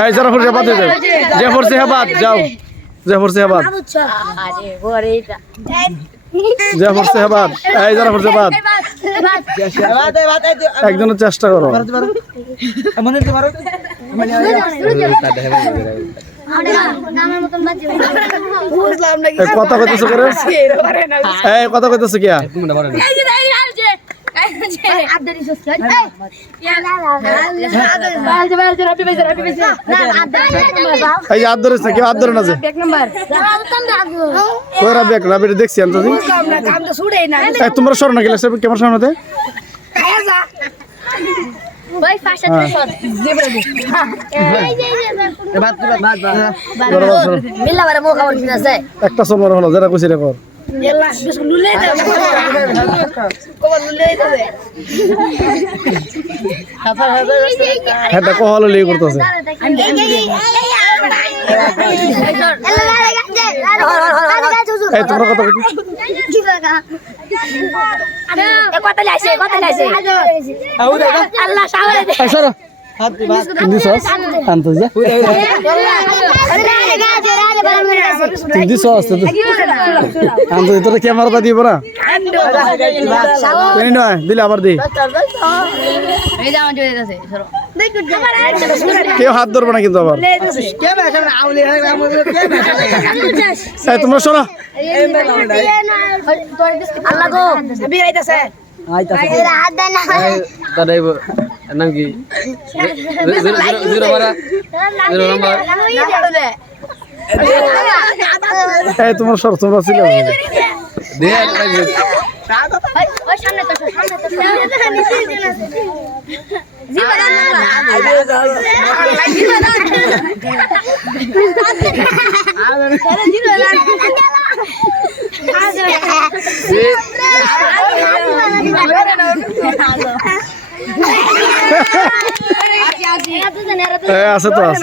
এই যারা ফুরছে বাদ যাও যে ফুরছে বাদ যাও যে ফুরছে বাদ যে ফুরছে বাদ এই যারা ফুরছে বাদ একজনের চেষ্টা করো কথা কইতেছো করে এই কথা কইতেছো কি এই হাত ধরেছ না কেউ হাত ধরে না যে রাবি দেখছি আমি তোমরা সর না গেলে কেমন সামনে একটা সময় হলো যেটা কইছি রে কর কহলো লিয়ে করতেছে তোমরা কত ক্যামেরাটা দিব না দিলে আবার দি কেউ হাত ধরবো না কিন্তু আবার তোমরা শোনো নাম কি তোমার সর তোমরা ছিল আছে তো আছে